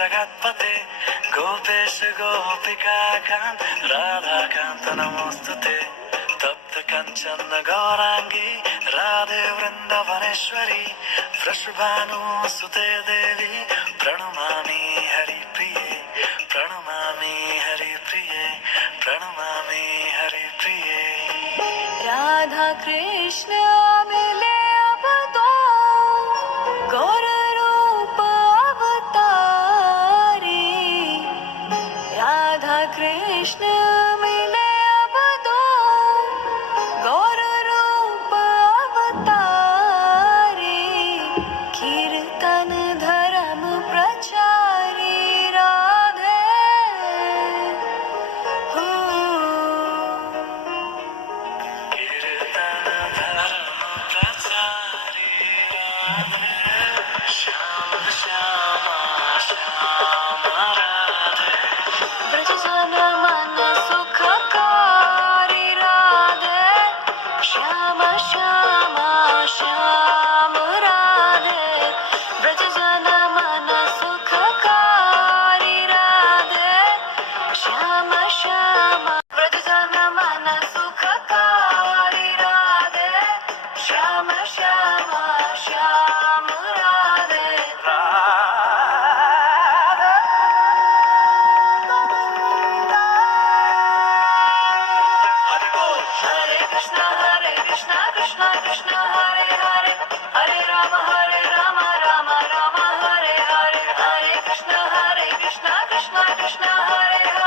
जगत्पते गोपेश गोपिकाकान्त राधाकान्त नमोस्तुते तप्त कंचन गौरांगी राधे वृंदावनेश्वरी वृषभानुसुते देवी प्रणमामि हरिप्रिये प्रणमामि हरिप्रिये प्रणमामि हरिप्रिये। राधा कृष्ण मिले अब तो गौर रूप अवतारी। राधा कृष्ण मिले अब तो गौर रूप अवतारी। कीर्तन धर्म प्रचारी राधे हो। कीर्तन धर्म प्रचारी राधे श्याम श्यामा श्याम राधे ब्रज जन मन सुखकारी राधे श्याम श्याम श्याम राधे। ब्रज जन मन सुखकारी राधे श्याम श्याम। ब्रज जन मन सुखकारी राधे श्याम श्याम श्याम राधे। हरे कृष्णा कृष्णा कृष्णा हरे हरे हरे राम राम राम हरे हरे। हरे कृष्णा कृष्णा कृष्णा हरे